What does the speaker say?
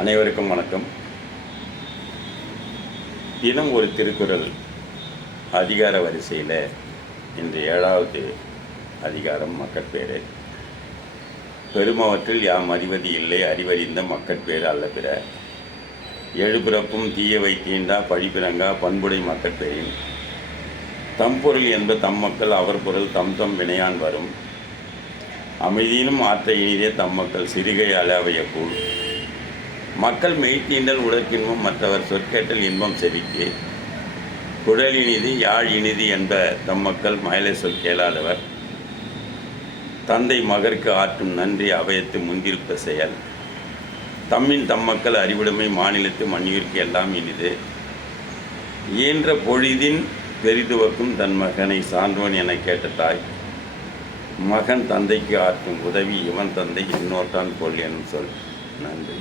அனைவருக்கும் வணக்கம். தினம் ஒரு திருக்குறள் அதிகார வரிசையில் இன்று 7வது அதிகாரம் மக்கட்பேறு. பெருமவற்றில் யாம் அறிவது இல்லை, அறிவறிந்த மக்கட்பேறு அல்ல பிற. எழுபிறப்பும் தீயவை தீண்டா பழிப்பிறங்கா பண்புடை மக்கட்பேரின் தம்பொருள் என்ப தம் மக்கள் அவர் பொருள் தம் தம் வினையான் வரும். அமைதியினும் ஆற்ற இனிதே தம் மக்கள் சிறுகை அலாவைய கூழ். மக்கள் மெய்த்தீண்டல் உடற்கின்பம் மற்றவர் சொற்கேட்டல் இன்பம் செவிக்கு. குழல் இனிது யாழ் இனிது என்ப தம் மக்கள் மயலை சொல் கேளாதவர். தந்தை மகற்கு ஆற்றும் நன்றி அவையத்து முந்திருப்ப செயல். தம்மின் தம் மக்கள் அறிவுடைமை மாநிலத்து மண்ணிற்கு எல்லாம் இனிது. இயன்ற பொழுதின் பெரிதுவக்கும் தன் மகனை சான்றோன் என கேட்ட தாய். மகன் தந்தைக்கு ஆற்றும் உதவி இவன் தந்தை இன்னோட்டான் கொள் எனும் சொல். நன்றி.